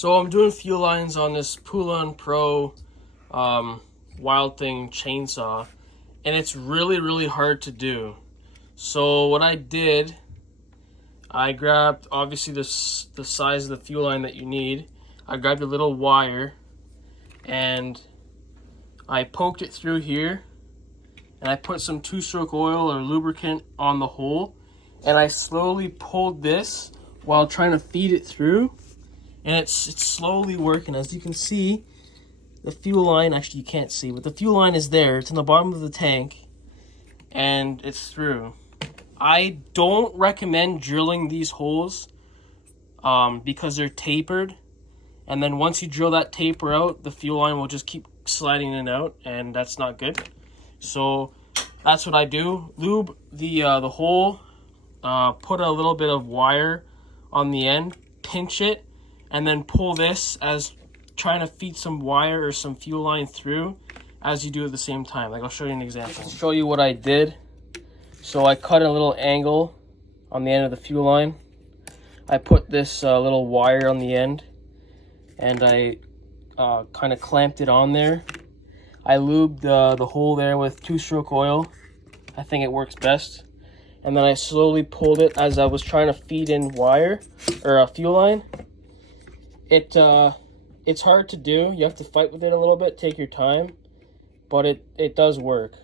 So I'm doing fuel lines on this Poulan Pro Wild Thing chainsaw, and it's really hard to do. So what I did, I grabbed obviously the size of the fuel line that you need. I grabbed a little wire and I poked it through here, and I put some two-stroke oil or lubricant on the hole, and I slowly pulled this while trying to feed it through, and it's slowly working. As you can see, the fuel line, actually you can't see, but the fuel line is there. It's in the bottom of the tank and it's through. I don't recommend drilling these holes because they're tapered, and then once you drill that taper out, the fuel line will just keep sliding in and out, and that's not good. So that's what I do. Lube the hole, put a little bit of wire on the end, pinch it, and then pull this as trying to feed some wire or some fuel line through as you do at the same time. Like, I'll show you an example. I'll show you what I did. So I cut a little angle on the end of the fuel line. I put this little wire on the end, and I kind of clamped it on there. I lubed the hole there with two-stroke oil. I think it works best. And then I slowly pulled it as I was trying to feed in wire or a fuel line. It's hard to do. You have to fight with it a little bit, take your time, but it does work.